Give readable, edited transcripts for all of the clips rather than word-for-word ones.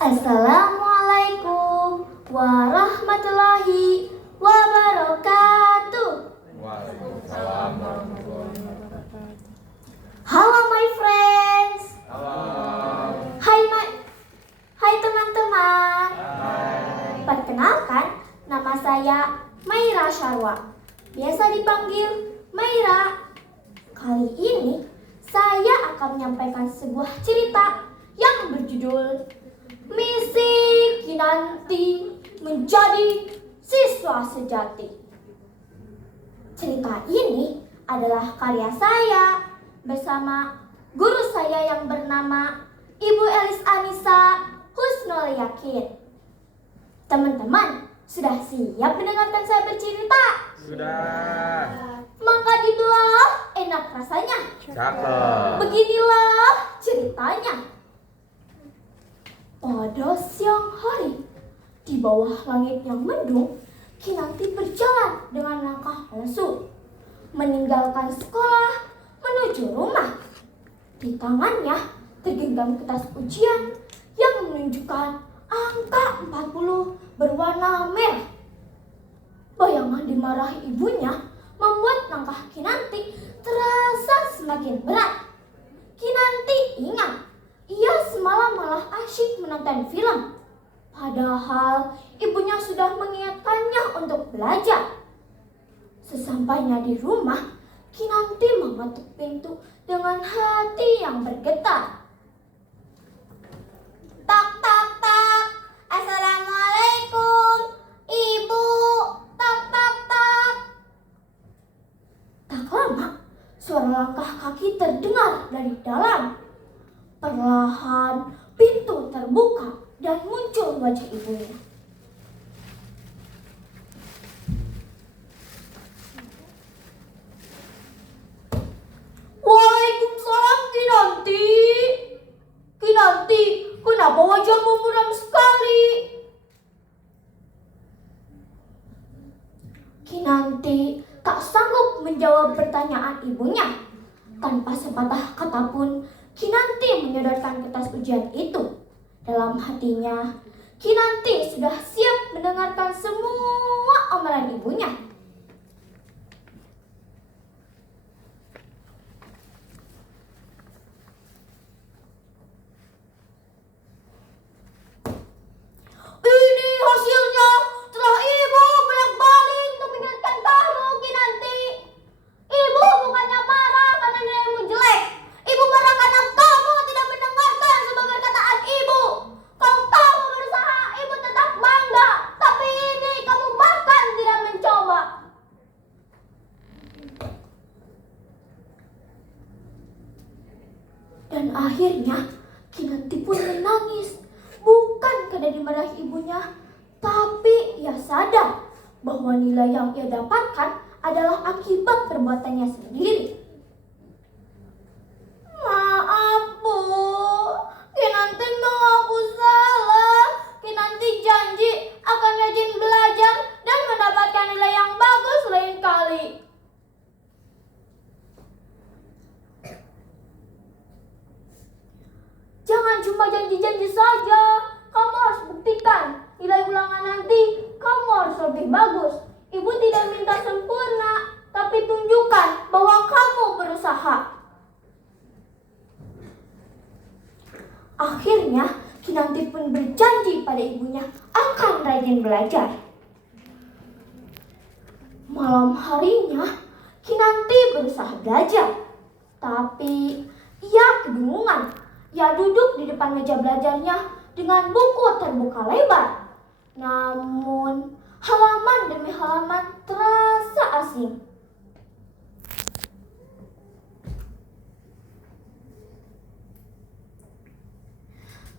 Assalamualaikum warahmatullahi wabarakatuh. Waalaikumsalam warahmatullahi wabarakatuh. Halo my friends. Halo. Hai teman-teman. Hai. Perkenalkan, nama saya Maira Syarwa. Biasa dipanggil Maira. Kali ini saya akan menyampaikan sebuah cerita yang berjudul Misi Kinanti Menjadi Siswa Sejati. Cerita ini adalah karya saya bersama guru saya yang bernama Ibu Elis Anissa Husnul Yakin. Teman-teman, sudah siap mendengarkan saya bercerita? Sudah. Maka dibelah enak rasanya. Cakep. Beginilah ceritanya. Pada siang hari, di bawah langit yang mendung, Kinanti berjalan dengan langkah lesu, meninggalkan sekolah menuju rumah. Di tangannya tergenggam kertas ujian yang menunjukkan angka 40 berwarna merah. Bayangan dimarahi ibunya membuat langkah Kinanti terasa semakin berat. Kinanti ingat, ia semalam malah asyik menonton film. Padahal ibunya sudah mengingatkannya untuk belajar. Sesampainya di rumah, Kinanti mengetuk pintu dengan hati yang bergetar. Tak, tak, tak. Assalamualaikum, Ibu. Tak, tak, tak. Tak lama, suara langkah kaki terdengar dari dalam. Perlahan, pintu terbuka dan muncul wajah ibunya. Waalaikumsalam, Kinanti. Kinanti, kenapa wajahmu muram sekali? Kinanti tak sanggup menjawab pertanyaan ibunya. Tanpa sepatah kata pun, Kinanti menyodorkan kertas ujian itu. Dalam hatinya, Kinanti sudah siap mendengarkan semua omelan ibunya. Ini hasilnya setelah ibu bolak-balik untuk mengingatkan kamu, Kinanti. Ibu bukannya marah karena nilaimu jelek. Ibu marah karena kamu tidak mendengarkan semua perkataan ibu. Kalau kamu berusaha, ibu tetap bangga. Tapi ini kamu bahkan tidak mencoba. Dan akhirnya Kinanti pun menangis. Bukan karena dimarahi ibunya, tapi ia sadar bahwa nilai yang ia dapatkan adalah akibat perbuatannya sendiri. Maaf, Bu. Kinanti mengaku salah. Kinanti janji akan rajin belajar dan mendapatkan nilai yang bagus lain kali. Jangan cuma janji-janji saja. Kamu harus buktikan. Nilai ulangan nanti kamu harus lebih bagus. Ibu tidak minta sempurna, tapi tunjukkan bahwa kamu berusaha. Akhirnya, Kinanti pun berjanji pada ibunya akan rajin belajar. Malam harinya, Kinanti berusaha belajar. Tapi ia kebingungan. Ia duduk di depan meja belajarnya dengan buku terbuka lebar. Namun, halaman demi halaman terasa asing.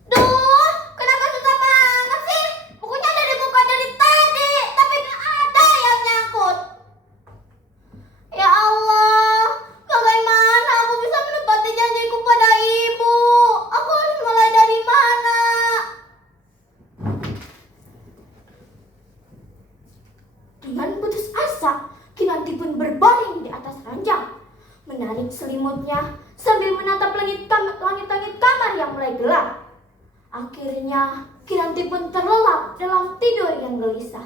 Duh, kenapa susah banget sih? Bukunya udah dibuka dari tadi, tapi gak ada yang nyangkut. Ya Allah, bagaimana aku bisa menepati janjiku pada ibu? Aku harus mulai dari mana? Dengan putus asa, Kinanti pun berbaring di atas ranjang, menarik selimutnya sambil menatap langit-langit kamar yang mulai gelap. Akhirnya Kinanti pun terlelap dalam tidur yang gelisah.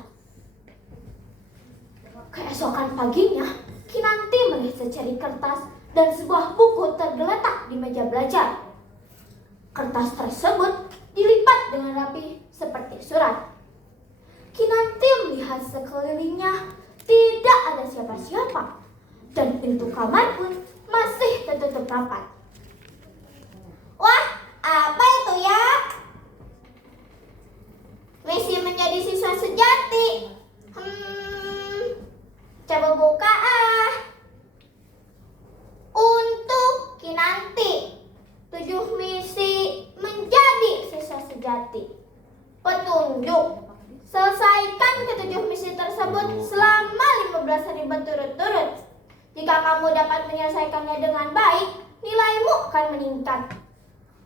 Keesokan paginya, Kinanti melihat secari kertas dan sebuah buku tergeletak di meja belajar. Kertas tersebut dilipat dengan rapi seperti surat. Kinanti melihat sekelilingnya tidak ada siapa-siapa dan pintu kamar pun masih tertutup rapat. Wah, apa itu ya? Misi menjadi siswa sejati. Coba buka ah. Untuk Kinanti, 7 misi menjadi siswa sejati. Petunjuk: selesaikan ke-7 misi tersebut selama 15 hari berturut-turut. Jika kamu dapat menyelesaikannya dengan baik, nilaimu akan meningkat.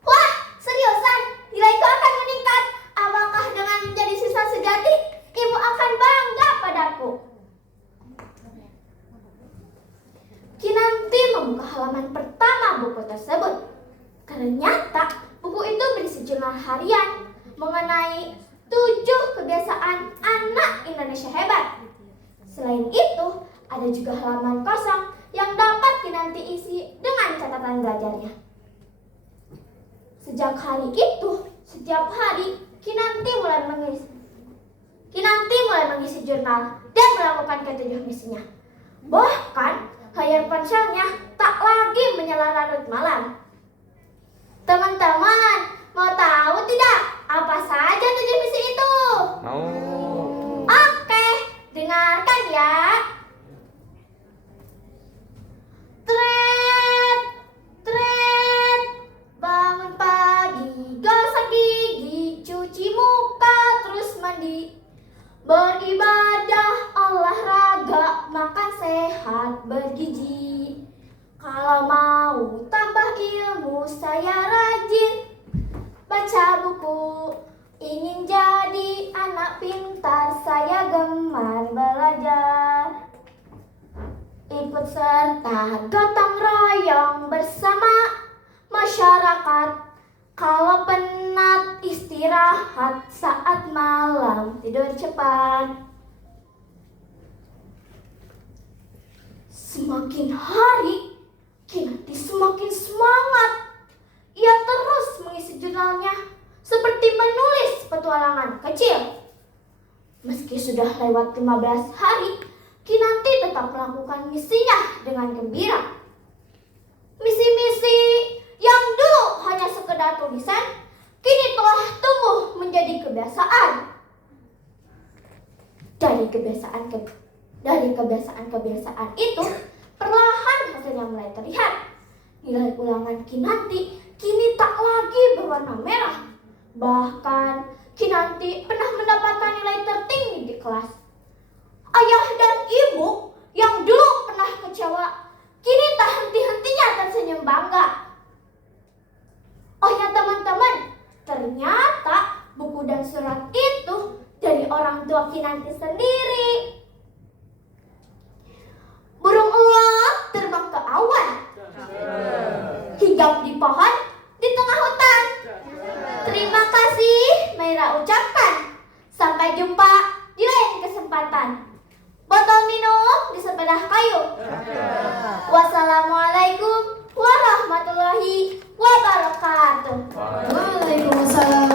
Wah, seriusan? Nilaiku akan meningkat? Apakah dengan menjadi siswa sejati, ibu akan bangga padaku? Kinanti membuka halaman pertama buku tersebut. Ternyata buku itu berisi jurnal harian mengenai 7 kebiasaan anak Indonesia hebat. Selain itu, ada juga halaman kosong yang dapat Kinanti isi dengan catatan belajarnya. Sejak hari itu, setiap hari Kinanti mulai mengisi jurnal dan melakukan ke-7 misinya. Bahkan, layar ponselnya tak lagi menyala larut malam. Teman-teman, mau tahu tidak apa saja 7 misi itu? Mau. Oke, dengarkan ya. Tret, bangun pagi, gosok gigi, cuci muka, terus mandi. Beribadah, olahraga, makan sehat, bergizi. Kalau mau tambah ilmu, saya rajin baca buku. Ingin jadi anak pintar, saya gemar belajar. Ikut serta gotong royong bersama masyarakat. Kalau penat istirahat, saat malam tidur cepat. Semakin hari, Kinanti semakin semangat. Ia terus mengisi jurnalnya seperti menulis petualangan kecil. Meski sudah lewat 15 hari, Kinanti tetap melakukan misinya dengan gembira. Misi-misi yang dulu hanya sekedar tulisan, kini telah tumbuh menjadi kebiasaan. Dari kebiasaan itu, perlahan hasilnya mulai terlihat. Nilai ulangan Kinanti kini tak lagi berwarna merah. Bahkan, Kinanti pernah mendapatkan nilai tertinggi di kelas. Ayah dan ibu yang dulu pernah kecewa, kini tak henti-hentinya tersenyum bangga. Oh ya teman-teman, ternyata buku dan surat itu dari orang tua Kinanti sendiri. Burung elang terbang ke awan, hinggap di pohon di tengah hutan. Terima kasih, Maira ucapkan. Sampai jumpa di lain kesempatan. Botol minum di sebelah kayu. Wassalamualaikum warahmatullahi wabarakatuh. Waalaikumsalam